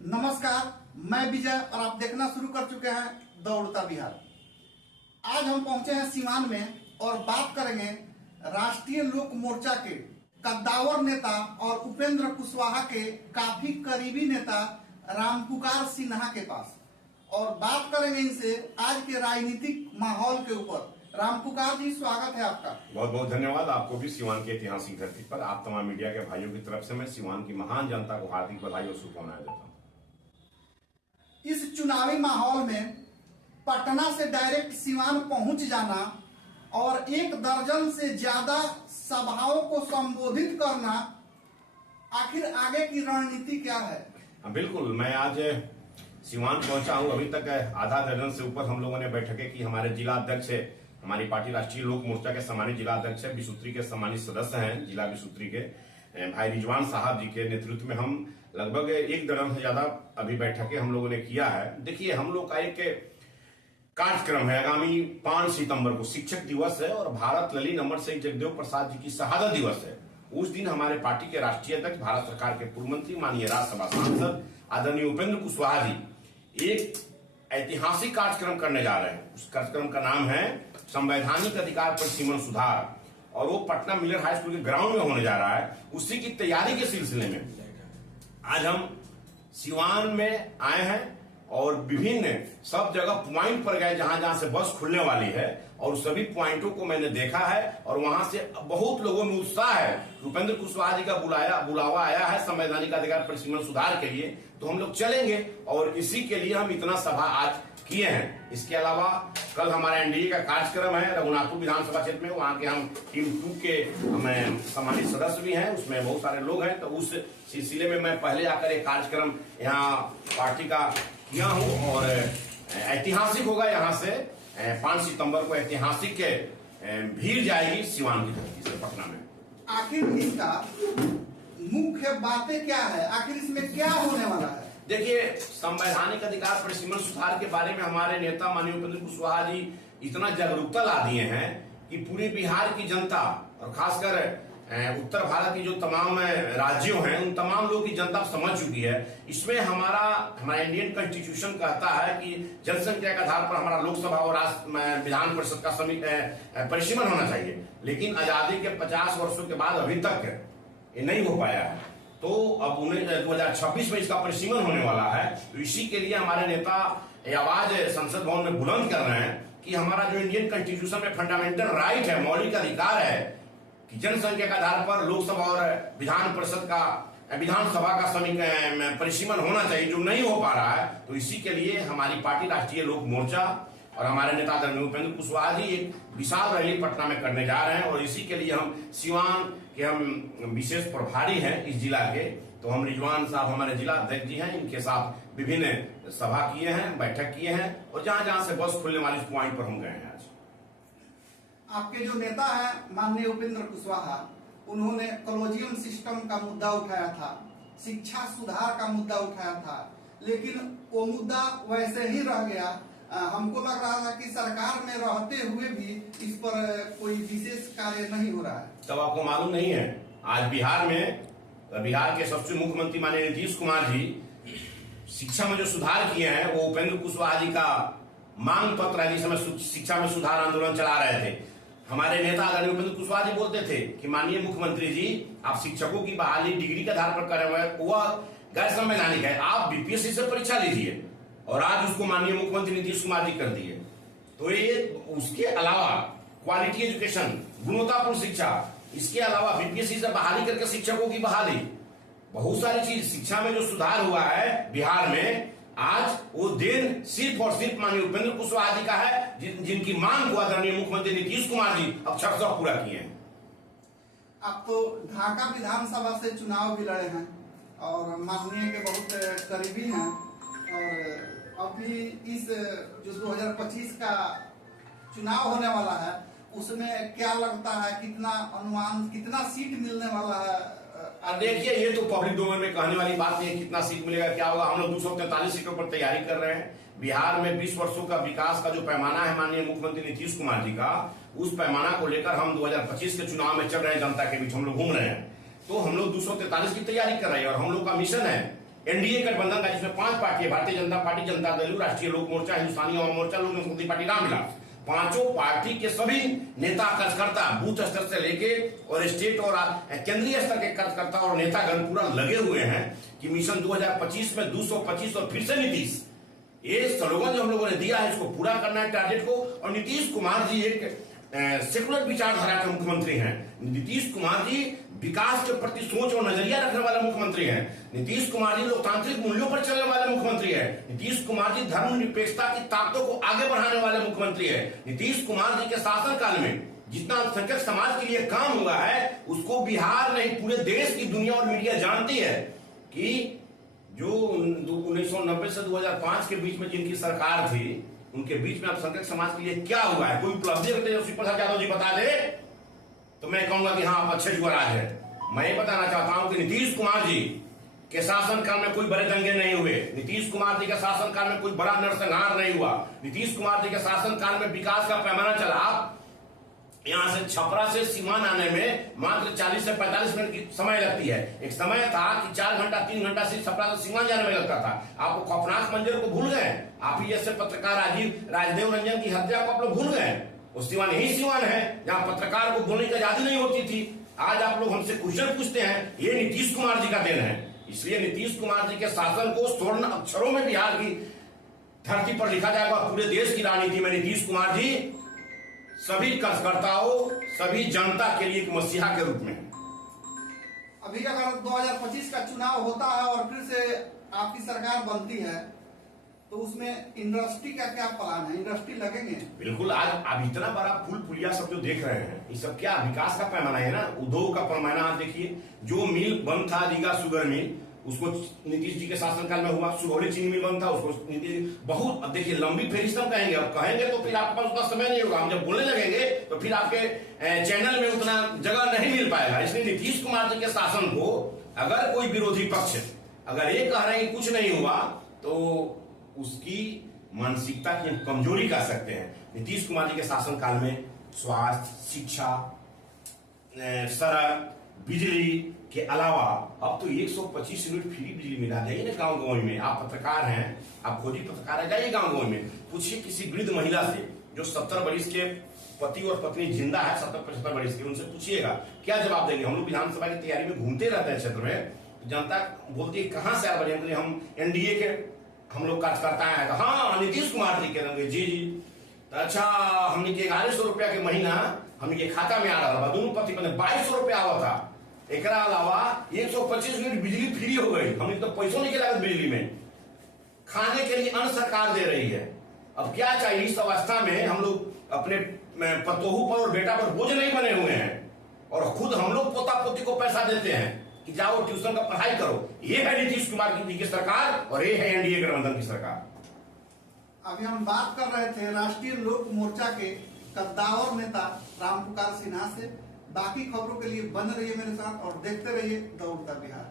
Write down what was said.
नमस्कार, मैं विजय और आप देखना शुरू कर चुके हैं दौड़ता बिहार। आज हम पहुंचे हैं सीवान में और बात करेंगे राष्ट्रीय लोक मोर्चा के कद्दावर नेता और उपेंद्र कुशवाहा के काफी करीबी नेता रामपुकार सिन्हा के पास, और बात करेंगे इनसे आज के राजनीतिक माहौल के ऊपर। रामपुकार जी, स्वागत है आपका। बहुत बहुत धन्यवाद आपको भी सीवान की ऐतिहासिक धरती पर आप तमाम मीडिया के भाइयों की तरफ से मैं सीवान की महान जनता को हार्दिक बधाई और शुभकामनाएं देता हूं। इस चुनावी माहौल में पटना से डायरेक्ट सीवान पहुंच जाना और 1 दर्जन से ज्यादा सभाओं को संबोधित करना, आखिर आगे की रणनीति क्या है? बिल्कुल, मैं आज सीवान पहुंचा हूं। अभी तक आधा दर्जन से ऊपर हम लोगों ने बैठकें की। हमारे जिला अध्यक्ष, हमारी पार्टी राष्ट्रीय लोक मोर्चा के सम्मानित जिला अध्यक्ष विसूत्री के सम्मानित सदस्य हैं, जिला विसूत्री के भाई रिजवान साहब जी के नेतृत्व में हम लगभग 1 दर्जन से ज्यादा अभी बैठकें हम लोगों ने किया है। देखिए, हम लोग का एक कार्यक्रम है। आगामी 5 सितंबर को शिक्षक दिवस है और भारत ललीन अमर सिंह जगदेव प्रसाद जी की शहादत दिवस है। उस दिन हमारे पार्टी के राष्ट्रीय अध्यक्ष, भारत सरकार के पूर्व मंत्री, माननीय राज्यसभा सांसद आदरणीय उपेंद्र कुशवाहा जी एक ऐतिहासिक कार्यक्रम करने जा रहे हैं। उस कार्यक्रम का नाम है संवैधानिक अधिकार परिसीमन सुधार, और वो पटना मिलर हाई स्कूल के ग्राउंड में होने जा रहा है। उसी की तैयारी के सिलसिले में आज हम सीवान में आए हैं और विभिन्न सब जगह पॉइंट पर गए जहां जहां से बस खुलने वाली है, और सभी पॉइंटों को मैंने देखा है और वहां से बहुत लोगों में उत्साह है। उपेंद्र कुशवाहा जी का बुलावा आया है संवैधानिक अधिकार परिसीमन सुधार के लिए, तो हम लोग चलेंगे और इसी के लिए हम इतना सभा आज किए हैं। इसके अलावा कल हमारा एनडीए का कार्यक्रम है रघुनाथपुर विधानसभा क्षेत्र में, वहां के हम टीम 2 के हमें सम्मानित सदस्य भी हैं, उसमें बहुत सारे लोग हैं। तो उस सिलसिले में मैं पहले आकर एक कार्यक्रम यहाँ पार्टी का किया हूं और ऐतिहासिक होगा। यहाँ से 5 सितंबर को ऐतिहासिक भीड़ जाएगी सीवान की धरती से पटना में। आखिर इसका मुख्य बातें क्या है? आखिर इसमें क्या होने वाला है? देखिए, संवैधानिक अधिकार परिसीमन सुधार के बारे में हमारे नेता माननीय उपेंद्र कुशवाहा जी इतना जागरूकता ला दिए हैं कि पूरे बिहार की जनता और खासकर उत्तर भारत की जो तमाम राज्यों हैं उन तमाम लोगों की जनता समझ चुकी है। इसमें हमारा इंडियन कॉन्स्टिट्यूशन कहता है कि जनसंख्या के आधार पर हमारा लोकसभा और विधान परिषद का परिसीमन होना चाहिए, लेकिन आजादी के 50 वर्षों के बाद अभी तक ये नहीं हो पाया है। तो अब 2026 में इसका परिसीमन होने वाला है। तो इसी के लिए हमारे नेता आवाज संसद भवन में बुलंद कर रहे हैं कि हमारा जो इंडियन कॉन्स्टिट्यूशन में फंडामेंटल राइट है, मौलिक अधिकार है कि जनसंख्या के आधार पर लोकसभा और विधानसभा का परिसीमन होना चाहिए, जो नहीं हो पा रहा है। तो इसी के लिए हमारी पार्टी राष्ट्रीय लोक मोर्चा और हमारे नेता आदरणीय उपेंद्र कुशवाहा जी एक विशाल रैली पटना में करने जा रहे हैं, और इसी के लिए हम सीवान के हम विशेष प्रभारी हैं इस जिला के। तो हम रिजवान साहब हमारे जिला अध्यक्ष जी हैं, इनके साथ विभिन्न सभा किए हैं, बैठक किए हैं, और जहां जहां से बस खुलने वाली पॉइंट पर हम गए हैं। आज आपके जो नेता है माननीय उपेंद्र कुशवाहा, उन्होंने कॉलेजियम सिस्टम का मुद्दा उठाया था, शिक्षा सुधार का मुद्दा उठाया था, लेकिन वो मुद्दा वैसे ही रह गया। हमको लग रहा था कि सरकार में रहते हुए भी इस पर कोई विशेष कार्य नहीं हो रहा है। तब आपको मालूम नहीं है, आज बिहार के सबसे मुख्यमंत्री माननीय नीतीश कुमार जी शिक्षा में जो सुधार किए हैं वो उपेंद्र कुशवाहा जी का मांग पत्र है। जिस समय शिक्षा में सुधार आंदोलन चला रहे थे, हमारे नेता आदरणीय उपेंद्र कुशवाहा जी बोलते थे कि माननीय मुख्यमंत्री जी, आप शिक्षकों की बहाली डिग्री के आधार पर कर रहे हैं, वह गैर संवैधानिक है, आप बीपीएससी से परीक्षा लीजिए। और आज उसको माननीय मुख्यमंत्री नीतीश कुमार जी कर दिए। तो ये उसके अलावा क्वालिटी एजुकेशन, गुणवत्तापूर्ण शिक्षा, इसके अलावा बीपीएससी से बहाली करके शिक्षकों की बहाली, बहुत सारी चीज शिक्षा में जो सुधार हुआ है बिहार में, आज वो दिन सिर्फ और सिर्फ माननीय उपेंद्र कुशवाहा जी का है, जिनकी मांग को आदरणीय मुख्यमंत्री नीतीश कुमार जी अक्षरशः पूरा किए हैं। आप तो ढाका विधानसभा से चुनाव भी लड़े हैं और माननीय के बहुत करीबी हैं, और अभी इस जो 2025 का चुनाव होने वाला है उसमें क्या लगता है, कितना अनुमान, कितना सीट मिलने वाला है? देखिए, ये तो पब्लिक डोमेन में कहने वाली बात नहीं है कितना सीट मिलेगा, क्या होगा। हम लोग 243 सीटों पर तैयारी कर रहे हैं। बिहार में 20 वर्षों का विकास का जो पैमाना है माननीय मुख्यमंत्री नीतीश कुमार जी का, उस पैमाना को लेकर हम 2025 के चुनाव में चल रहे हैं, जनता के बीच हम लोग घूम रहे हैं। तो हम लोग 243 की तैयारी कर रहे हैं और हम लोग का मिशन है एनडीए गठबंधन का, जिसमें 5 पार्टी है, भारतीय जनता पार्टी, जनता दल, राष्ट्रीय लोक मोर्चा, हिंदुस्तानी अवाम मोर्चा, लोक जनशक्ति पार्टी, रामविलास, पांचों पार्टी के सभी नेता कार्यकर्ता बूथ स्तर से लेके और स्टेट और केंद्रीय स्तर के कार्यकर्ता और नेतागण पूरा लगे हुए हैं कि मिशन 2025 में 225 और फिर से नीतीश, ये स्लोगन जो हम लोगों ने दिया है इसको पूरा करना है टारगेट को। और नीतीश कुमार जी एक सेकुलर विचारधारा के मुख्यमंत्री हैं। नीतीश कुमार जी विकास के प्रति सोच और नजरिया रखने वाले मुख्यमंत्री हैं। नीतीश कुमार जी लोकतांत्रिक मूल्यों पर चलने वाले मुख्यमंत्री हैं। नीतीश कुमार जी धर्मनिरपेक्षता की ताकतों को आगे बढ़ाने वाले मुख्यमंत्री हैं। नीतीश कुमार जी के शासनकाल में जितना अल्पसंख्यक समाज के लिए काम हुआ है उसको बिहार नहीं पूरे देश की दुनिया और मीडिया जानती है कि जो 1990 से 2005 के बीच में जिनकी सरकार थी उनके बीच में अल्पसंख्यक समाज के लिए क्या हुआ है। कोई उपलब्धि रखते तेजस्वी प्रसाद यादव जी बता दे तो मैं कहूंगा कि हाँ आप अच्छे जुआराज है। मैं ये बताना चाहता हूं कि नीतीश कुमार जी के शासनकाल में कोई बड़े दंगे नहीं हुए। नीतीश कुमार जी के शासनकाल में कोई बड़ा नरसंहार नहीं हुआ। नीतीश कुमार जी के शासनकाल में विकास का पैमाना चला। यहां से छपरा से सीवान आने में मात्र 40 से 45 मिनट की समय लगती है। एक समय था कि 4 घंटा 3 घंटा से छपरा से सीवान जाने में लगता था। आप खौफनाक मंजर को भूल गए। आप ही जैसे पत्रकार राजदेव रंजन की हत्या को आप लोग भूल गए। वो सीवान यही सीवान है जहां पत्रकार को बोलने की आजादी नहीं होती थी। आज आप लोग हमसे क्वेश्चन पूछते हैं, ये नीतीश कुमार जी का देन है। इसलिए नीतीश कुमार जी के शासन को स्वर्ण अक्षरों में बिहार की धरती पर लिखा जाएगा। पूरे देश की राजनीति में नीतीश कुमार जी सभी कार्यकर्ताओं सभी जनता के लिए एक मसीहा के रूप में। अभी अगर 2025 का चुनाव होता है और फिर से आपकी सरकार बनती है तो उसमें इंडस्ट्री का क्या प्लान है? इंडस्ट्री लगेंगे? बिल्कुल। आज अब इतना बड़ा फूल फुलिया सब जो देख रहे हैं ये सब क्या विकास का पैमाना है ना, उद्योग का पैमाना। आप देखिए जो मिल बंद था रीगा शुगर मिल, उसको नीतीश जी के शासनकाल में हुआ। सुगौली चीनी मिल बंद था, उसको नीतीश बहुत। अब देखिए लंबी फेरिस्त हम कहेंगे, अब कहेंगे तो फिर आपके पास उतना समय नहीं होगा। हम जब बोलने लगेंगे तो फिर आपके चैनल में उतना जगह नहीं मिल पाएगा। इसलिए नीतीश कुमार जी के शासन को अगर कोई विरोधी पक्ष अगर ये कह रहे हैं कि कुछ नहीं हुआ तो उसकी मानसिकता की हम कमजोरी कह सकते हैं। नीतीश कुमार जी के शासनकाल में स्वास्थ्य, शिक्षा, सड़क, बिजली के अलावा अब तो 125 यूनिट फ्री बिजली मिला। जाइए ना गांव गांव में, आप पत्रकार हैं, आप खोजी पत्रकार है, जाइए गांव गांव में पूछिए किसी वृद्ध महिला से जो 70 वर्ष के पति और पत्नी जिंदा है, 70-75 वर्ष के, उनसे पूछिएगा क्या जवाब देंगे। हम लोग विधानसभा की तैयारी में घूमते रहते हैं क्षेत्र में, जनता बोलती है कहां से आ रहे हैं, हम एनडीए के हम लोग कार्यकर्ता है। तो हाँ नीतीश कुमार जी कहेंगे जी जी। तो अच्छा हमने के 1100 रुपया के महीना हमने खाता में आ रहा था, दोनों पति पत्नी 2200 रुपया आवा था। एक अलावा 125 यूनिट बिजली फ्री हो गई। हमने तो पैसों नहीं लागत बिजली में, खाने के लिए अन्न सरकार दे रही है। अब क्या चाहिए? इस अवस्था में हम लोग अपने पतोहू पर और बेटा पर बोझ नहीं बने हुए हैं और खुद हम लोग पोता पोती को पैसा देते हैं कि जाओ ट्यूशन का पढ़ाई करो। ये है नीतीश कुमार जी की सरकार और ये है एनडीए गठबंधन की सरकार। अभी हम बात कर रहे थे राष्ट्रीय लोक मोर्चा के कद्दावर नेता रामपुकार सिन्हा से। बाकी खबरों के लिए बने रहिए मेरे साथ और देखते रहिए दौड़ता बिहार।